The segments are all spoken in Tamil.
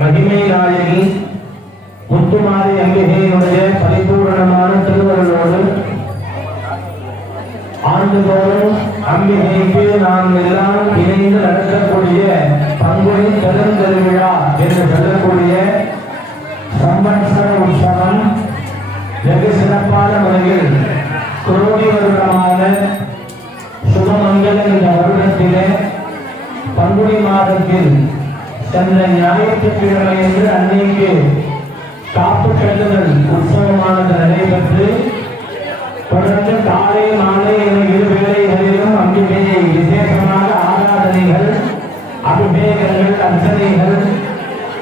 மகிமை நாயகி முத்துமாரி அம்பிகையினுடைய பரிபூரணமான திருவருளோடு ஆண்டுதோறும் அம்பிகைக்கு நாம் எல்லாம் இணைந்து நடக்கக்கூடிய பங்குனி பெருந்திருவிழா என்று சொல்லக்கூடிய சம்பத்சர உற்சவம் வெகு சிறப்பான முறையில் குரோடி வருடமான சுபமங்கல இந்த வருடத்திலே பங்குனி மாதத்தில் சென்ற ஞாயிற்றுக்கிழமை என்று அன்னைக்கு காப்பு கட்டுதல் உற்சவமானது நடைபெற்று தொடர்ந்து காலை மாலை என இரு வேளைகளிலும் அம்பிகையை விசேஷமாக ஆராதனைகள் அபிஷேகங்கள் அர்ச்சனைகள்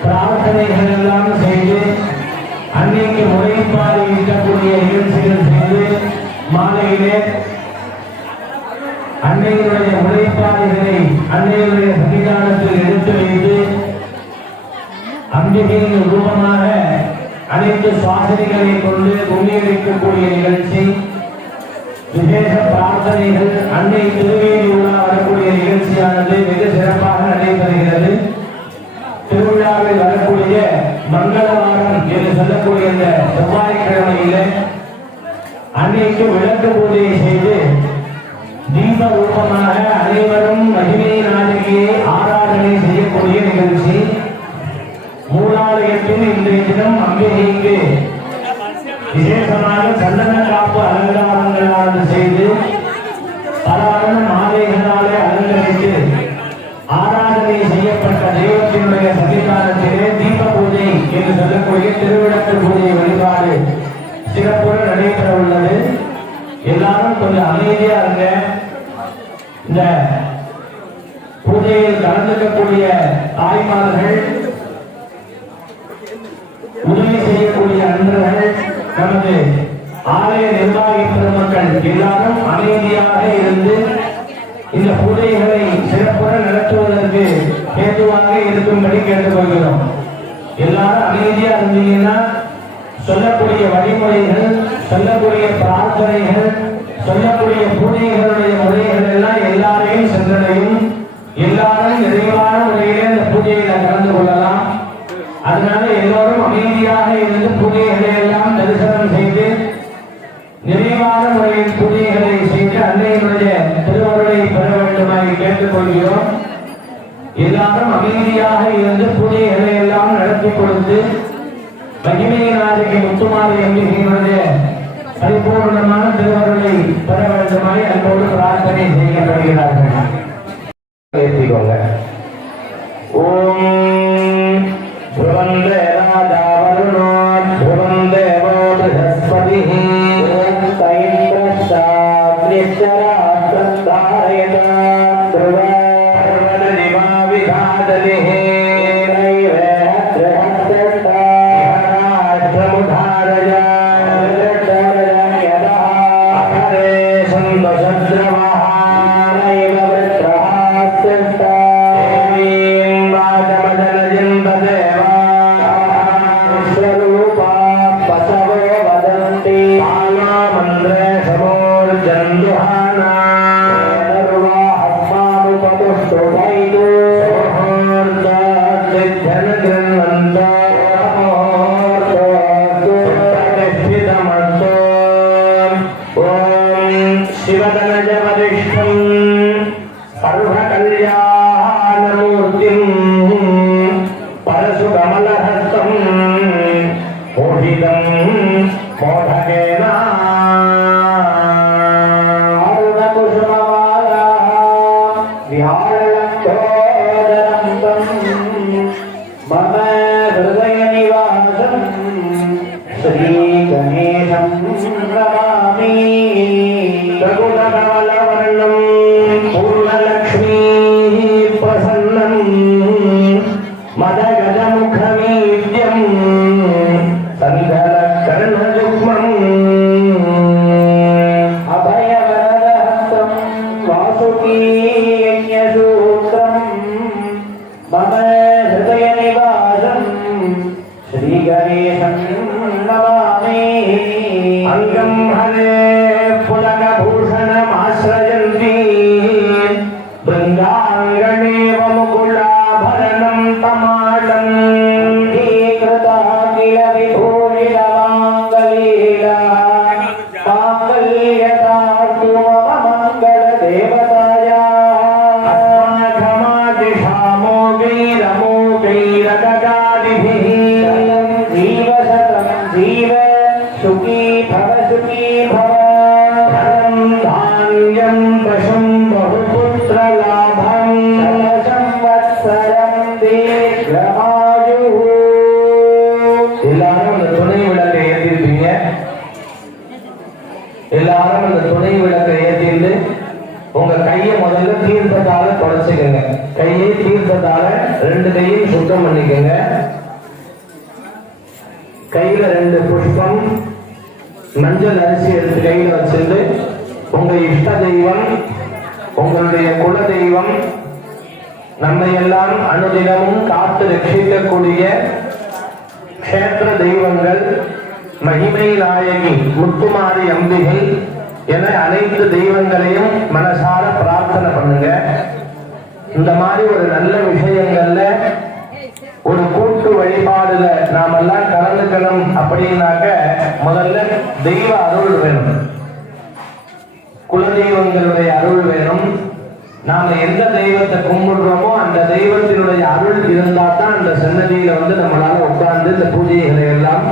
பிரார்த்தனைகள் எல்லாம் செய்து அன்னைக்கு முறைப்பாடு ஈட்டக்கூடிய நிகழ்ச்சிகள் செய்து மாலையிலே அன்னையினுடைய முறைப்பாடுகளை அன்னையினுடைய சன்னிதானத்தில் எடுத்து வைத்து அம்பிகையின் ரூபமாக அனைத்து சுவாசனைகளை கொண்டு முன்னேறிக்கக்கூடிய நிகழ்ச்சி விசேஷ பிரார்த்தனைகள் அன்னை திருவேணி உலா வரக்கூடிய நிகழ்ச்சியானது மிக சிறப்பாக நடைபெறுகிறது. திருவிழாவில் வரக்கூடிய மங்களவாரம் என்று சொல்லக்கூடிய இந்த செவ்வாய்க்கிழமையில அன்னைக்கு விளக்கு பூஜையை செய்து தீப ரூபமாக அனைவரும் மகிமை நாயகியை ஆராதனை செய்யக்கூடிய நிகழ்ச்சி. மூலாலயத்தின் இன்றைய தினம் அம்பிகைக்கு விசேஷமாக சந்தன காப்பு அலங்காரங்களானது செய்து பல மாலைகளாலே அலங்கரித்து ஆராதனை செய்யப்பட்ட தெய்வத்தினுடைய சன்னிதானத்திலே தீப பூஜை என்று சொல்லக்கூடிய திருவிளக்கு பூஜை வழிபாடு சிறப்புடன் நடைபெற உள்ளது. எல்லாரும் கொஞ்சம் அமைதியா இருங்க. இந்த பூஜையில் கலந்துக்கக்கூடிய தாய்மார்கள், உதவி செய்யக்கூடிய அன்பர்கள், நமது ஆலய நிர்வாகி பெருமக்கள் எல்லாரும் அமைதியாக இருந்து இந்த பூஜைகளை சிறப்புடன் நடத்துவதற்கு ஏதுவாக இருக்கும்படி கேட்டுக்கொள்கிறோம். எல்லாரும் அமைதியா இருந்தீங்கன்னா சொல்லக்கூடிய வழிமுறைகள், சொல்லக்கூடிய பிரார்த்தனைகள், சொல்லக்கூடிய பூஜைகளுடைய முறைகள் எல்லாம் எல்லாரையும் சென்றடையும். எல்லாரும் நிறைவான முறையிலே இந்த பூஜையில கலந்து கொள்ளலாம். அதனால எல்லோரும் அமைதியாக இருந்து பூஜைகளை எல்லாம் தரிசனம் செய்து நிறைவான முறையில் பூஜைகளை செய்து அன்னையினுடைய திருவருளை பெற வேண்டுமாய் கேட்டுக்கொள்கிறோம். எல்லாரும் அமைதியாக இருந்து பூஜைகளை எல்லாம் நடத்தி கொடுத்து மகிமை நாயகி முத்துமாரி அம்பிகையினுடைய பரிபூர்ணமான திருவருளை பெற வேண்டுமாய் அன்போடு பிரார்த்தனை செய்யப்படுகிறார்கள். ஏற்றிக்கோங்க. ஓம் ध्रुवं राजा वरुणो ध्रुवं देवो बृहस्पतिः सर्वकल्याणमूर्तिम् मम हृदय निवासं श्री गणेशं नमामि रघुनकमलवर्णं पूर्णलक्ष्मी प्रसन्नं मदगजमुखमीड्यं सन्धलकर्णयुग्मम् अभयवरदहस्तं वासुकीयज्ञसूत्रं मम हृदय निवासं श्री गणेशं नमामि अंगं हरे पुलकभूषणमाश्रयन्ति बृन्दाङ्गणेव मुकुलाभरणं तमालं कृता किल विभूषितमाङ्गलीला माङ्गल्यतास्तु मम मङ्गलदेवताया जीव सुखी भव धनं धान्यं पशुं बहुपुत्र लाभं संवत्सरं दीर्घमायुः எல்லாரும் அந்த துணை விளக்கை ஏற்றிருப்பீங்க. எல்லாரும் அந்த துணை விளக்கை ஏற்றிட்டு உங்க கையை முதல்ல தீர்த்தத்தால தொடச்சுக்கங்க. கையை தீர்த்தத்தால 2 கையும் சுத்தம் பண்ணிக்கங்க. கையில 2 புஷ்பம் மஞ்சள் அரிசி எடுத்து கையில வச்சிருந்து உங்க இஷ்ட தெய்வம், உங்களுடைய குல தெய்வம், நம்மை எல்லாம் அனுதினமும் காத்து ரட்சிக்கக்கூடிய க்ஷேத்திர தெய்வங்கள், மகிமை நாயகி முத்துமாரி அம்பிகை என அனைத்து தெய்வங்களையும் மனசார பிரார்த்தனை பண்ணுங்க. இந்த மாதிரி ஒரு நல்ல விஷயங்கள்ல ஒரு கூட்டு வழிபாடுல நாமெல்லாம் கலந்துக்கணும் அப்படின்னாக்க முதல்ல தெய்வ அருள் வேணும், குலதெய்வங்களுடைய அருள் வேணும். நாம எந்த தெய்வத்தை கும்பிடுறோமோ அந்த தெய்வத்தினுடைய அருள் இருந்தா தான் அந்த சன்னதியில நம்மளால உட்கார்ந்து இந்த பூஜைகளை எல்லாம்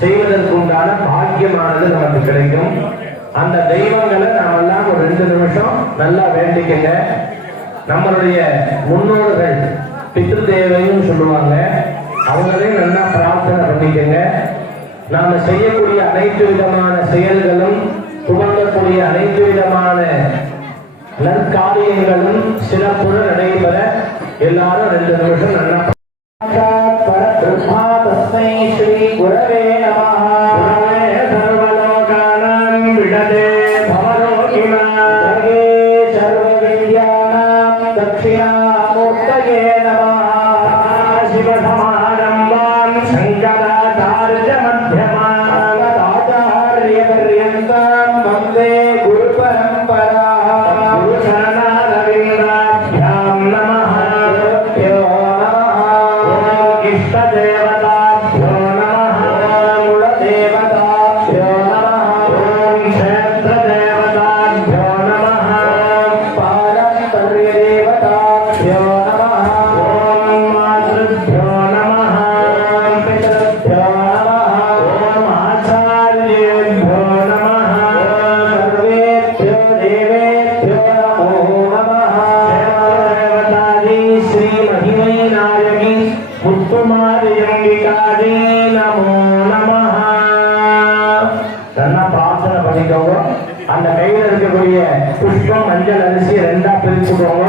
செய்வதற்கு உண்டான பாக்கியமானது நமக்கு கிடைக்கும். அந்த தெய்வங்களை நாமெல்லாம் ஒரு 2 நிமிஷம் நல்லா வேண்டிக்கங்க. நம்மளுடைய முன்னோர்கள் பித்ரு தேவைன்னு சொல்லுவாங்க, அவங்களையும் நல்லா பிரார்த்தனை பண்ணிக்கங்க. நாம செய்யக்கூடிய அனைத்து விதமான செயல்களும், துவங்கக்கூடிய அனைத்து விதமான நற்காரியங்களும் சிறப்புற நடைபெற எல்லாரும் 2 நிமிஷம் நல்லா தஸ்மை ஸ்ரீ குரவே நமஹ. சர்வலோகானாம் விடதே பவரோகிணாயே சர்வவித்யானாம் தக்ஷிணாமூர்த்தயே நமஹ. சிவசமாரம்பாம் சங்கராச்சார்ய மத்யமாம் ஆச்சார்ய பர்யந்தாம் வந்தே குரு பரம்பரா. குரு சரணாரவிந்தாभ्याம் நமஹ. யோக்யோ நமஹ. ஓம் இஷ்ட தேவதாभ्यो நமஹ. குல தேவதாभ्यो நமஹ. ஓம் க்ஷேத்ர தேவதாभ्यो நமஹ. பாரம்பர்ய தேவதாभ्यो நமஹ. ஓம் மாத்ருभ्यो நமஹ. ஓம் பிதருभ्यो நமஹ. ஓம் ஆச்சார்யேभ्यो நமஹ. ஓம் சர்வேभ्यो தேவேभ्यो நமோ நமஹ. தேவதாதி ஸ்ரீ மகிமை நாயகி முத்துமாரி அம்பிகாதி நமோ நமஹ. நல்லா பிரார்த்தனை பண்ணிக்கோங்க. அந்த கையில இருக்கக்கூடிய புஷ்பம் மஞ்சள் அரிசி 2ஆ பிரிச்சுக்கோங்க.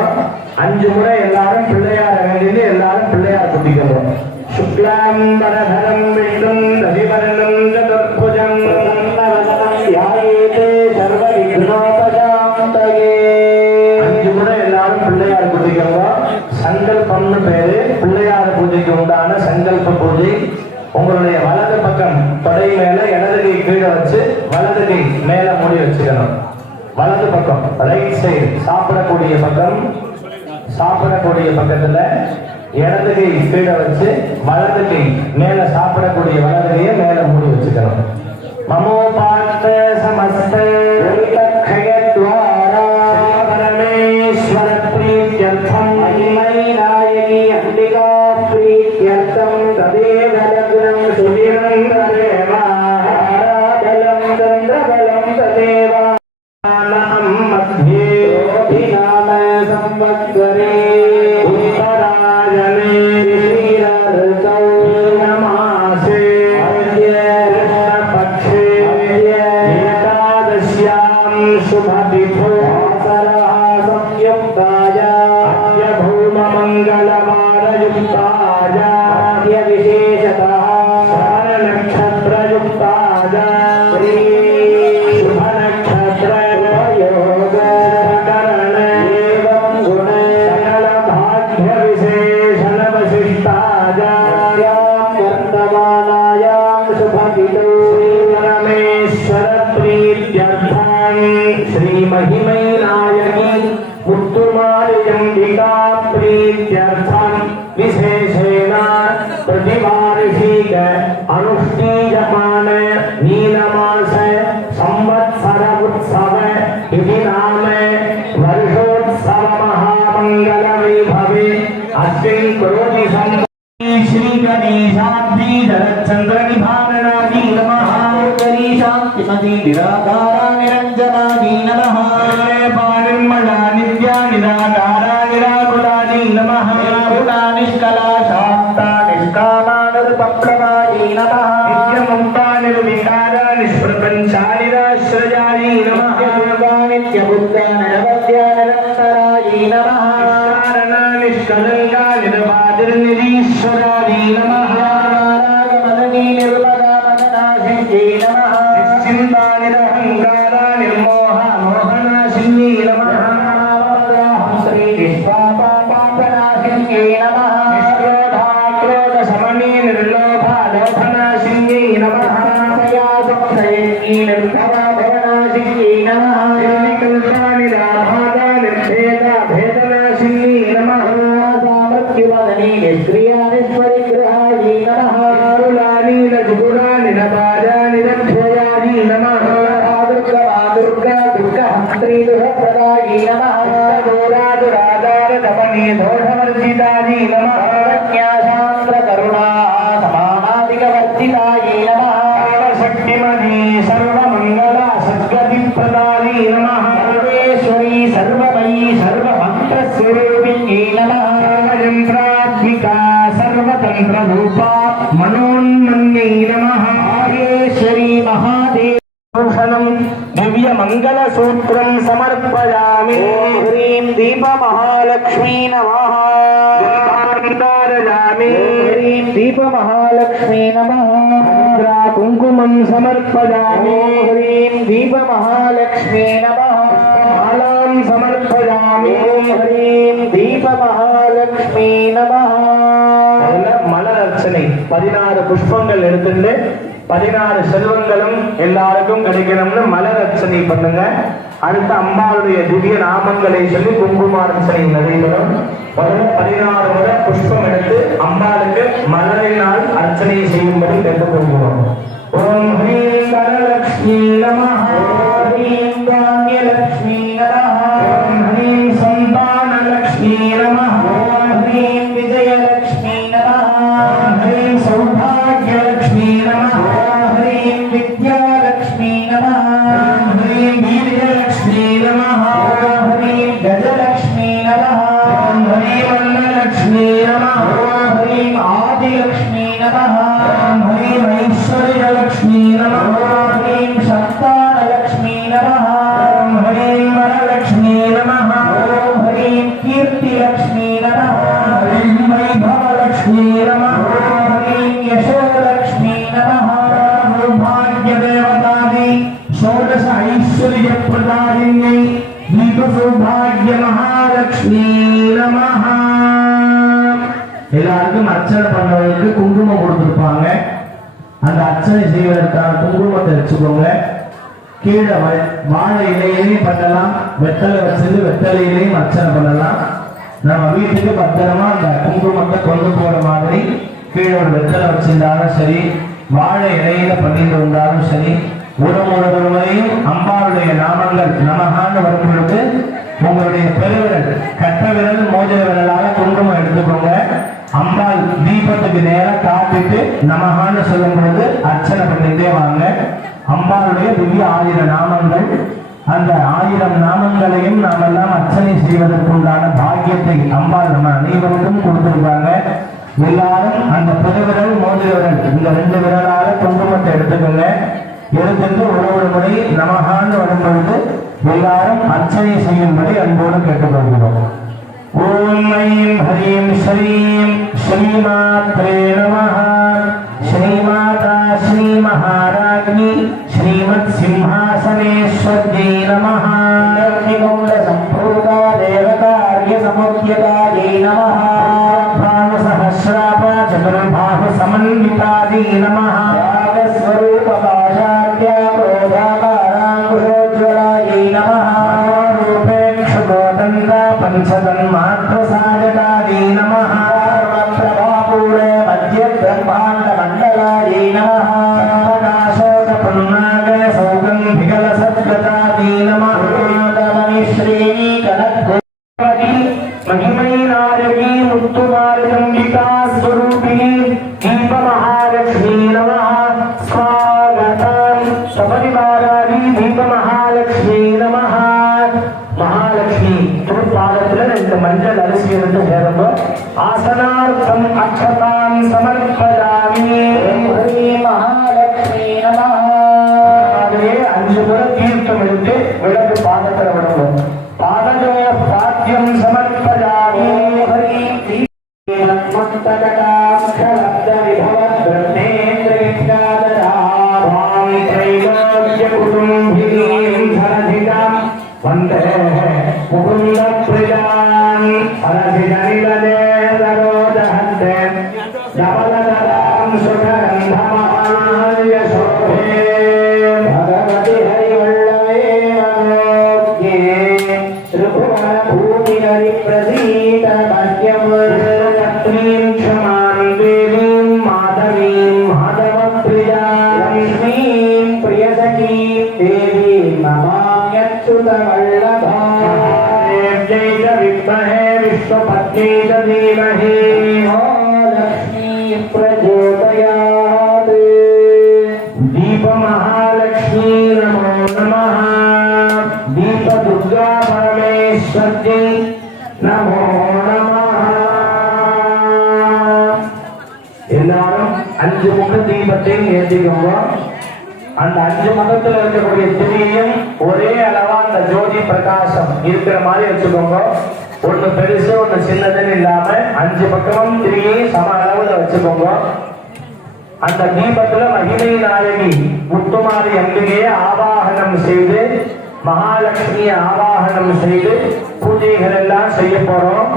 5 முறை எல்லாரும் பிள்ளையார வேண்டியது எல்லாரும் பிள்ளையார் குட்டிக்கோங்க. சுக்லாம்பரதரம் விஷ்ணும் ததிவர்ணம் சதுர்புஜம் பிரசன்னவதனம் ध्यायेते सर्वविघ्नोपशान्तये. 5 முறை எல்லாரும் பிள்ளையார் குட்டிக்கோங்க. சங்கல்பம்னு பேரு. பிள்ளையார் பூஜைக்கு உண்டான சங்கல்ப பூஜை. உங்களுடைய வலது பக்கம் தொடை மேல இடது கை கீழே வச்சு வலது கை மேல மூடி வச்சுக்கணும். வலது பக்கம் ரைட் சைடு சாப்பிடக்கூடிய பக்கம், சாப்பிடக்கூடிய பக்கத்துல இடது கை கீழே வச்சு வலது கை மேல சாப்பிடக்கூடிய வலது கையை மேல மூடி வச்சுக்கணும். மமோபாத்த சமஸ்த க்ஷயத்வாரா பரமேஸ்வர பிரீத்யர்த்தம் மகிமை நாயகி அம்பிகா பிரீத்யர்த்தம் ததேவ லக்னம் சுதிரம் ததேவ ஆராதலம் சந்திரபலம் ததேவ நாமம் மத்யே நாம சம்பத் मंगल सूत्रम समर्पयामि। ह्रीं दीप महालक्ष्मी नमः। ह्रीं दीप महालक्ष्मी नमः। कुंकुमं समर्पयामि। ह्रीं दीप महालक्ष्मी नमः। मालां समर्पयामि। ह्रीं दीप महालक्ष्मी नमः। மலர் அர்ச்சனை 16 புஷ்பங்கள் எடுத்துட்டு 16 செல்வங்களும் எல்லாருக்கும் கிடைக்கணும்னு மலர் அர்ச்சனை பண்ணுங்க. அடுத்த அம்பாளுடைய திவ்ய நாமங்களை சொல்லி குங்குமார்ச்சனை நடைபெறும். 16 முறை புஷ்பம் எடுத்து அம்பாளுக்கு மலரினால் அர்ச்சனை செய்யும்படி கேட்டுக்கொள்கிறோம். ஓம் ஹ்ரீம் கரலக்ஷ்மி நமஹ. ஹ்ரீம் காமியலக்ஷ்மி நமஹ. ஓம் ஹ்ரீம் சந்தானலக்ஷ்மி நமஹ. ஓம் ஹ்ரீம் விஜயலக்ஷ்மி நமஹ. ஓம் ஹ்ரீம் சௌபாக்யலக்ஷ்மி நமஹ. ஓம் ஹ்ரீம் வித்யாலக்ஷ்மி நமஹ. ஓம் ஹ்ரீம் வீரியலக்ஷ்மி நமஹ. ஓம் ஹ்ரீம் கஜலக்ஷ்மி நமஹ. ஓம் ஹ்ரீம் அன்னலக்ஷ்மி நமஹ. ஓம் ஹ்ரீம் ஆதிலக்ஷ்மி நமஹ. ஓம் ஹ்ரீம் ஐஸ்வர்யலக்ஷ்மி நமஹ. ஓம் ஹ்ரீம் சந்தானலக்ஷ்மி நமஹ. ஓம் ஹ்ரீம் வரலக்ஷ்மி நமஹ. ஓம் ஹ்ரீம் கீர்த்திலக்ஷ்மி நமஹ. ஓம் ஹ்ரீம் வைபவலக்ஷ்மி நமஹ. ஓம் ஹ்ரீம் யசோலக்ஷ்மி நமஹ. ஓம் भाग्यदेवतादि षोडश ऐश्वर्यप्रदायिन्यै दीपसौभाग्य महालक्ष्मी நமஹ. எல்லாருக்கும் அர்ச்சனை பண்ணவங்களுக்கு குங்குமம் கொடுத்துருப்பாங்க. அந்த அர்ச்சனை செய்வதற்கான குங்குமத்தை வச்சுக்கோங்க. கீழே வாழை இலையிலையும் பண்ணலாம், வெத்தலை வச்சது வெத்தலையிலையும் அர்ச்சனை பண்ணலாம். நம்ம வீட்டுக்கு பத்திரமா அந்த குங்குமத்தை கொண்டு போற மாதிரி கீழே ஒரு வெத்தலை வச்சிருந்தாலும் சரி, வாழை இலையில பண்ணிட்டு வந்தாலும் சரி, ஒரு முறையும் அம்பாளுடைய நாமங்கள் நமகான்னு வரும் பொழுது உங்களுடைய பெருவிரல் கட்ட விரல் மோதிர விரலால குங்குமம் எடுத்துக்கோங்க. அம்பாள் தீபத்துக்கு நேரம் காட்டிட்டு நமகான்னு சொல்லும் பொழுது அர்ச்சனை பண்ணிட்டே வாங்க. அம்பாளுடைய திவ்ய 1000 நாமங்கள் அந்த 1000 நாமங்களையும் நாமெல்லாம் அர்ச்சனை செய்வதற்குண்டான பாக்கியத்தை அம்பாள் நம்ம அனைவருக்கும் கொடுத்திருக்காங்க. எல்லாரும் அந்த பெருவிரல் மோதிர விரல் இந்த 2 விரலால குங்குமத்தை எடுத்துக்கோங்க. எடுத்துட்டு ஒரு முறை நமகான்னு வரும்பொழுது எல்லாரும் அர்ச்சனை செய்யும்படி அன்போடு கேட்டுக்கொள்கிறோம். ஓம் ஐம் ஹரீம் ஸ்ரீம் ஸ்ரீமாத்ரே நமஹ. ஸ்ரீமாதா ஸ்ரீ மகாராஜ்ஞி ஸ்ரீமத் சிம்ஹாசனேஸ்வர்யை நமஹ. லக்ஷ்மிகுண்ட சம்பூதா தேவகார்ய சமுத்யதாயை நமஹ. பானு சஹஸ்ராப சதுர்பாஹு சமன்விதாயை நமஹ. ராகஸ்வரூப பாஷாட்ய க்ரோதாகாராங்குஷோஜ்வலாயை நமஹ. ரூபேக்ஷுகோதந்த பஞ்சதன்மாத்ரசாஜதாயை நமஹ. பிரபாபூர மத்ய பிரம்மாண்ட மண்டலாயை நமஹ. சர்வநாசோக புன்னாக சௌகம்பிகல சத்கதாயை நமஹ. ஸ்ரீ கனத்கோடி மகிமை நாயகி முத்துமாரம்பிகா ஸ்வரூபிணி தீப மகாலட்சுமி நமஹ. ஸ்வாகதம் சபரிவாராணி தீப மகாலட்சுமி நமஹ. மகாலட்சுமி திருப்பாதத்துல 2 மஞ்சள் அரிசி எடுத்து சேருங்க. ஆசனார்த்தம் அக்ஷதாம் சமர்ப்பயாமி. ஹரி மகாலட்சுமி நமஹ. 5 முறை தீர்த்தம் எடுத்து விளக்கு பாதத்துல விடுவோம். பாதஜோய பாத்தியம் சமர்ப்பயாமி. ஹரி மத்தகடாக்ஷலப்த விபவத் பிரம்மேந்திரேந்திராதராம் த்ரைலோக்ய குடும்பினீம் சரதிதாம் வந்தே முகுந்த பிரியாம். அரசிதனிலதே தரோதஹந்தே ஜவலதராம் சுகரந்தமாய சோபே. பகவதி ஹரிவல்லவே நமோக்யே. த்ரிபுவன பூமி ஹரி பிரசீத மத்யம். பத்னீம் க்ஷமாம் தேவீம் மாதவீம் மாதவ பிரியாம். லக்ஷ்மீம் பிரியசகீம் தேவீம் நமாம்யச்சுத வல்லபா. जय विद्महे विश्वपत्नी च धीमहि लक्ष्मी प्रचोदयात्. दीप महालक्ष्मी नमो नमः. दीप दुर्गा परमेश्वरी नमो नमः. எல்லாரும் 5 முக தீபத்தை ஏற்றிக்கோங்க. அந்த 5 முகத்தில் இருக்கக்கூடிய திரியும் ஒரே அளவா அந்த ஜோதி பிரகாசம் இருக்கிற மாதிரி வச்சுக்கோங்க. ஒண்ணு பெருசு ஒண்ணு சின்னதுன்னு இல்லாம 5 பக்கமும் திரியை சம அளவுல வச்சுக்கோங்க. அந்த தீபத்துல மகிமை நாயகி முத்துமாரி அம்பிகையை ஆவாகனம் செய்து மகாலட்சுமியை ஆவாகனம் செய்து பூஜைகள் எல்லாம் செய்ய போறோம்.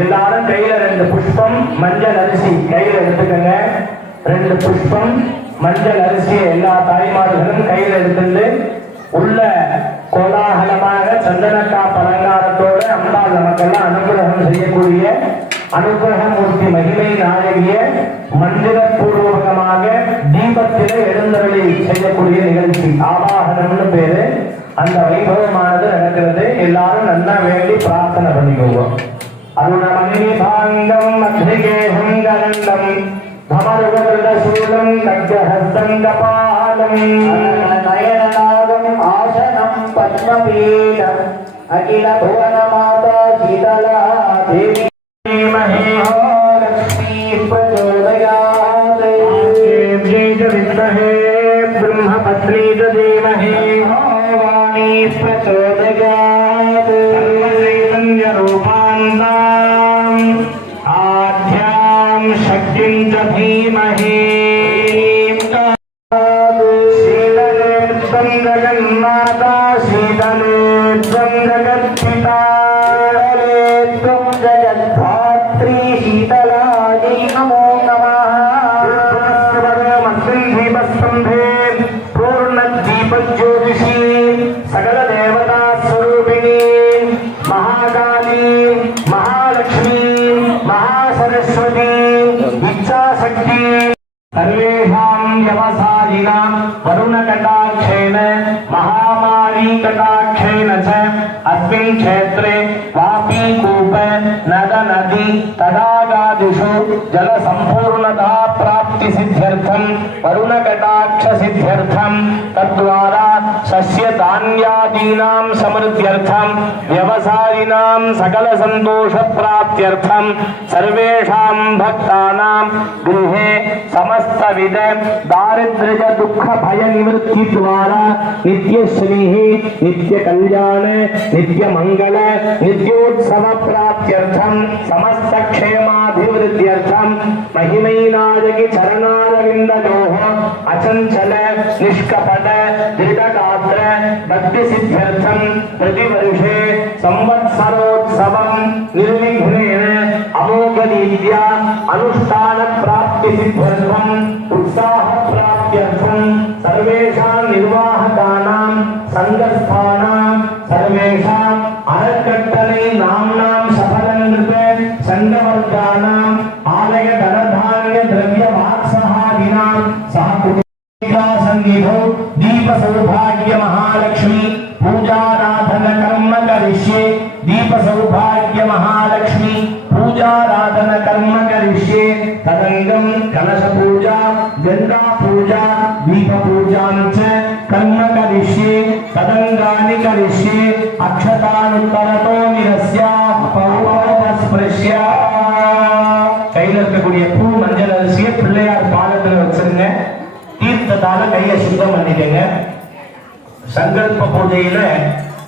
எல்லாரும் கையில 2 புஷ்பம் மஞ்சள் அரிசி கையில எடுத்துக்கங்க. 2 புஷ்பம் மஞ்சள் அரிசியை எல்லா தாய்மார்களும் கையில் எடுத்துட்டு உள்ள கோலாகலமாக சந்தனக்கா பலங்காரத்தோடு அம்பாள் நமக்கெல்லாம் அனுகிரகம் செய்யக்கூடிய அனுகிரகமூர்த்தி மகிமை நாயகிய மந்திரபூர்வகமாக தீபத்திலே எழுந்தருளி செய்யக்கூடிய நிகழ்ச்சி ஆவாகனம்னு பேரு. அந்த வைபவமானது நடக்கிறது. எல்லாரும் நல்லா வேண்டி பிரார்த்தனை பண்ணிக்குவோம். அருணமணி பாங்கம் அக்னிகேகம் கரண்டம் சூலம் கஜஹஸ்தங்கபாலம் நயனநாகம் ஆசனம் பத்மபீடம் அகில புவன மாதா சீதலா தேவி லக்ஷ்மீ பிரச்சோதயாத். வித்மஹே பிரம்மபத்னீ च धीमहि वाणी प्रचोदयात्. सर्वचैतन्यरूपान्ताम् आद्यां शक्तिं च धीमहि. शीतले त्वं जगन्माता शीतले त्वं जगत्पिता त्वं जगद्धात्री शीतलायै नमो नमः. दीपस्तंभे पूर्णदीपज्योतिषी सकल देवता स्वरूपिणी महाकाली महालक्ष्मी महासरस्वती इच्छाशक्ति सर्वेषां व्यवसायिनां वरुणकटाक्षेण महामारी कटाक्षेण च अस्मिन् क्षेत्रे वापीकूप नद नदी तडागादिषु जलसम्पूर्णता प्राप्तिसिद्ध्यर्थं वरुणकटाक्ष सिद्ध्यर्थं तद्वारा तस्य धान्यादीनां समृद्ध्यर्थं व्यवसायिनां सकल संतोष प्राप्त्यर्थं सर्वेषां भक्तानां गृहे समस्त विध दारिद्र्य दुख भय निवृत्ति द्वारा नित्य श्री नित्य कल्याण नित्य मंगल नित्योत्सव प्राप्त्यर्थं समस्त क्षेमाभिवृद्ध्यर्थं महिमैनायकी चरणारविंदयोः अचंचल निष्कपट दृढ़गात्र भक्ति सिद्ध्यर्थं प्रतिवर्षे संवत्सरोत्सवं निर्विघ्नेन अमोघरीत्या अनुष्ठान प्राप्ति सिद्ध्यर्थं उत्साह प्राप्त्यर्थं सर्वेषां निर्वाहकानां संघस्थानां सर्वेषां अरकट्टलै नाम्नां सफलनृते चण्डवर्गानां आलय धनधान्य द्रव्य वात्सहादिनां सह संगीतो दीप सौभाग्य महालक्ष्मी पूजाराधन कर्म करिष्ये दीप सौभाग्य महालक्ष्मी पूजाराधन कर्म करिष्ये तदंगम कलश पूजा गंगा पूजा दीप पूजां च कर्म करिष्ये तदंगानि करिष्ये अक्षतानुत्तरतो निरस्य पौवस्पृश्य கையில இருக்கக்கூடிய பூ மஞ்சள் அரிசியை பிள்ளையார் பாதத்துல வச்சிருங்க. தீர்த்தத்தால கையை சுத்தம் பண்ணிக்கங்க. சங்கல்ப பூஜையில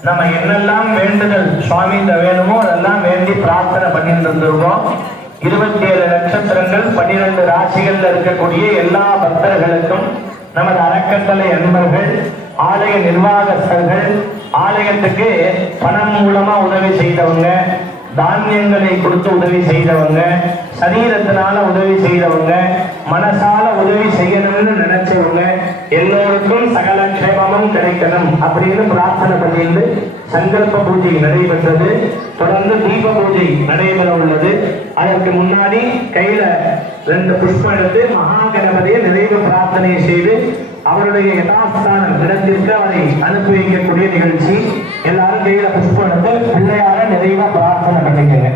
நம்ம என்னெல்லாம் வேண்டுதல் சுவாமி வேணுமோ அதெல்லாம் வேண்டி பிரார்த்தனை பண்ணிட்டு இருந்திருக்கோம். 27 நட்சத்திரங்கள் 12 ராசிகள்ல இருக்கக்கூடிய எல்லா பக்தர்களுக்கும் நமது அறக்கட்டளை அன்பர்கள் ஆலய நிர்வாகஸ்தர்கள் ஆலயத்துக்கு பணம் மூலமா உதவி செய்தவங்க தானியங்களை கொடுத்து உதவி செய்தவங்க சரீரத்தினால உதவி செய்தவங்க மனசால உதவி செய்யணும்னு நினைச்சவங்க எல்லோருக்கும் சகல க்ஷேமமும் கிடைக்கணும் அப்படின்னு பிரார்த்தனை பண்ணிட்டு சங்கல்ப பூஜை நடைபெற்றது. தொடர்ந்து தீப பூஜை நடைபெற உள்ளது. அதற்கு முன்னாடி கையில 2 புஷ்பம் எடுத்து மகா கணபதியை நிறைவு பிரார்த்தனை செய்து அவருடைய யதாஸ்தான இடத்திற்கு அவரை அனுப்பி வைக்கக்கூடிய நிகழ்ச்சி. எல்லாரும் கையில புஷ்பம் எடுத்து பிள்ளையார நிறைவா பிரார்த்தனை பண்ணிக்கங்க.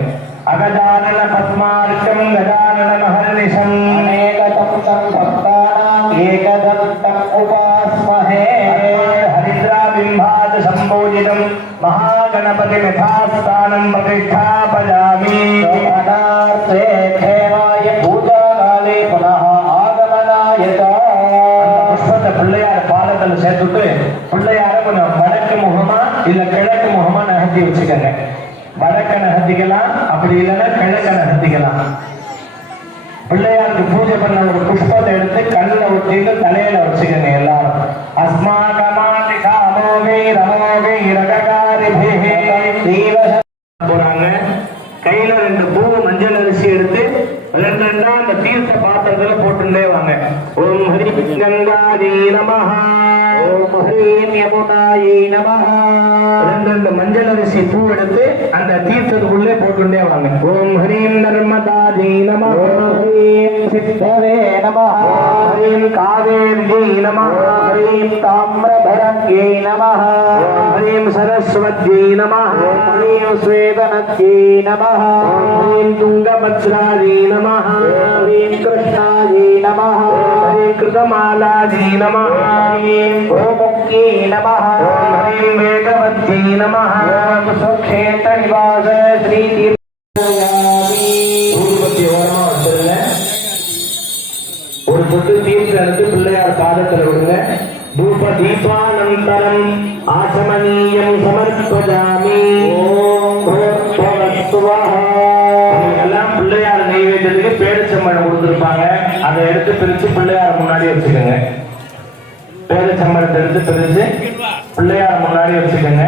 அகஜானன பத்மார்க்கம் கஜானன மஹர்நிஷம் அநேகதம் தம் பக்தானாம் ஏகதந்தம் உபாஸ்மஹே ஹரித்ரா பிம்பாத் சம்போஜிதம் மகாகணபதி யதாஸ்தானம் பிரதிஷ்டாபயாமி அனார்த்தே கேவாய பூஜாகாலே புனः ஆகமனாயத. புஷ்பத்தை பிள்ளையார் பாதத்தில் சேர்த்துட்டு பிள்ளையார கொஞ்சம் வடக்கு முகமா இல்ல கிழக்கு முகமா நகர்த்தி வச்சுக்கங்க. வடக்க நகர்த்திக்கலாம், அப்படி இல்லைன்னா கிழக்க நகர்த்திக்கலாம். பிள்ளையாருக்கு பூஜை பண்ண ஒரு புஷ்பத்தை எடுத்து கண்ணில் ஒட்டிட்டு தலையில வச்சுக்கங்க. எல்லாரும் அஸ்மாகமாதி காமோகை ரமோகை ரககாரிபிஹே போறாங்க. கையில 2 பூ மஞ்சள் அரிசி எடுத்து 2 அந்த தீர்த்த பாத்திரத்துல போட்டுட்டே வாங்க. ஓம் ஹரி கங்காஜி நமஹ ஓம் ஹரீம் யமுனாயை நமஹ. 2 மஞ்சள் அரிசி பூ எடுத்து அந்த தீர்த்தத்துக்குள்ளே போட்டுட்டே வாங்க. ஓம் ஹரீம் நர்மதாஜி நமஹ ஓம் ஹரீம் சித்தவே நமஹ ஓம் ஹரீம் காவேரி நமஹ ஹரீம் தாமிரபரண்யே நமஹ ஓம் ஹரீம் சரஸ்வத்யை நமஹ ஓம் ஹரீம் ஸ்வேதனத்யை நமஹ ஓம் ஹரீம் துங்கபத்ராஜை நமஹ ஓம் ஹரீம் கிருஷ்ணாஜை நமஹ ஓம் ஹரீம் கிருதமாலாஜை நமஹ ஓம் ஹரீம் கோமுக்யை நமஹ ஓம் ஹரீம் வேகவத்யை நமஹ ஓம் சுக்ஷேத நிவாச ஸ்ரீ தீர்த்தயாமி. ஊதுபத்தி ஓரமா வச்சிருங்க. ஒரு சொட்டு தீர்த்தம் எடுத்து பிள்ளையார் பாதத்தில் விடுங்க. தூப தீபானந்தரம் ஆசமனீயம் சமர்ப்பயாமி. ஓம் எல்லாம் பிள்ளையார் நைவேத்தியத்துக்கு பேரிச்சம்பழம் கொடுத்துருப்பாங்க. அதை எடுத்து பிரிச்சு பிள்ளையார் முன்னாடி வச்சுக்கோங்க. பேரிச்சம்பழத்தை எடுத்து பிரிச்சு பிள்ளையார் முன்னாடி வச்சுக்கோங்க.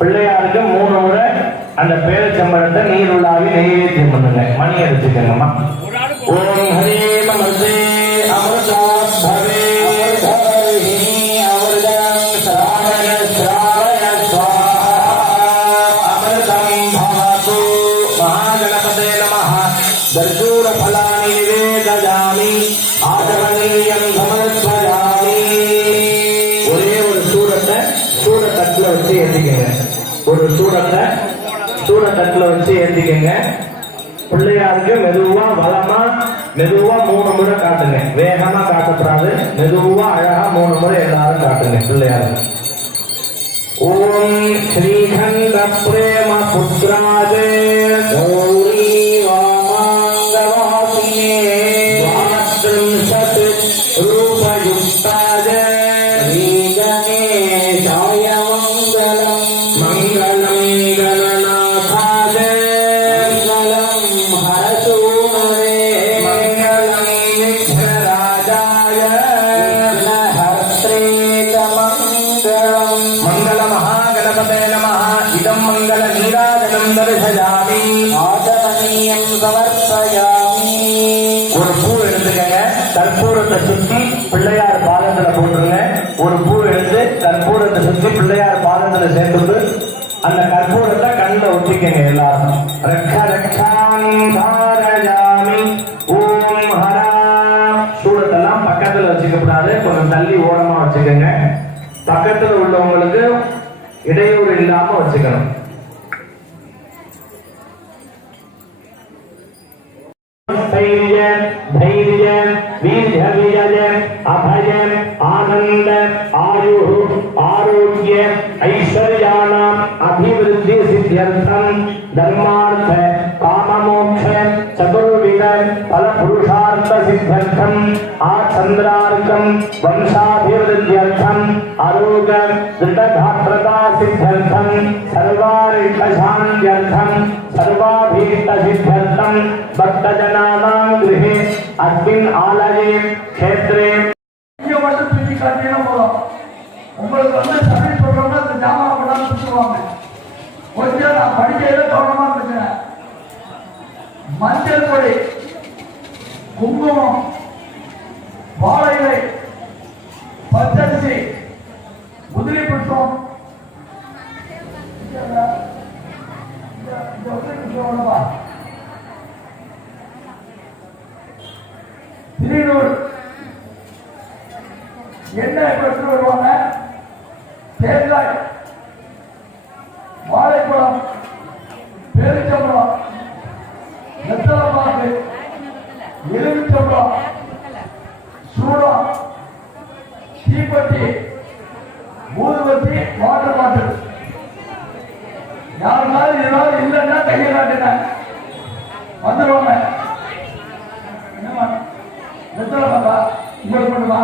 பிள்ளையாருக்கு 3 முறை அந்த பேரிச்சம்பழத்தை நீர் உலாவி நைவேத்தியம் பண்ணுங்க. மணி அடிச்சுக்கோங்கம்மா. ஓம் ஹரே நமஸ்தே அமிர்தா பவே தர்ஜூர பலானி நிவேதயாமி ஆதவனீயம் சமர்ப்பயாமி. ஒரே ஒரு சூடத்தட்டுல வச்சு ஏந்திக்கங்க. ஒரு சூடத்தட்டுல வச்சு ஏந்திக்கங்க. பிள்ளையாருக்கு மெதுவா வளமா மெதுவா 3 முறை காட்டுங்க. வேகமா காட்டப்படாது. மெதுவா அழகா 3 முறை எல்லாரும் காட்டுங்க பிள்ளையாருக்கு. श्रीखंड प्रेम पुत्राज गौरी वामांगवासिने द्वात्रिंशत् रूपयुक्ताज श्रीगणेशाय मंगलम मंगलम गणनाथाज मंगलम हरसूनरे मंगलम विघ्नराजाय विघ्नहर्त्रे मंगल महागणपते नमः इदं मंगल नीराजनं दर्शयामि आचमनीयं समर्पयामि ஒரு பூ எடுத்துக்கங்க கற்பூரத்தை சுத்தி பிள்ளையார் பாதத்துல போட்டுருங்க ஒரு பூ எடுத்து கற்பூரத்தை சுத்தி பிள்ளையார் பாதத்துல சேர்த்துட்டு அந்த கற்பூரத்தை கண்ணில் ஒட்டிக்கங்க எல்லாரும் ரக்ஷ ரக்ஷாமி தாரயாமி ஓம் ஹரா சூடத்தெல்லாம் பக்கத்துல வச்சுக்க கூடாது கொஞ்சம் தள்ளி ஓரமா வச்சுக்கோங்க பக்கத்துல உள்ளவங்களுக்கு இடையூறு இல்லாம வச்சுக்கணும் धैर्य वीर्य विजय अभय आनंद आयु आरोग्य ऐश्वर्याणाम् अभिवृद्धि सिद्ध्यर्थम धर्मार्थ काम मोक्ष चतुर्विध फल पुरुषार्थ सिद्ध्यर्थम आचंद्रार्कम वंशाभिवृद्ध्यर्थम आरोग्य दृढ़धात्रता सिद्ध्यर्थम सर्वारिष्ट शान्त्यर्थम सर्वाभीष्ट सिद्ध्यर्थम भक्तजनानां गृहे अस्मिन् आलये क्षेत्रे இங்க மட்டும் தூக்கி காட்டினா போதும். உங்களுக்கு சரி சொல்றோம்னா இந்த ஜாமான் விடாம சுற்றுவாங்க. கொஞ்சம் நான் படிக்கையில கவனமா இருக்கிறேன். மஞ்சள் பொடி, குங்குமம், வாழை இலை, பச்சரிசி, முதிரி புஷ்பம், திருநூறு எண்ணெய் பெற்று வருவாங்க. தேங்காய், வாழைப்பழம், பேரிச்சம்பழம், வெத்தலைப்பாக்கு, எலுமிச்சம்பழம், சூடம், தீப்பெட்டி, ஊதுபத்தி, வாட்டர் பாட்டில். யாருனாலும் இதனால இல்லைன்னா கையை காட்டுங்க வந்துடுவாங்க. என்னமா வெத்தலை பாப்பா உங்களுக்கு பண்ணுமா?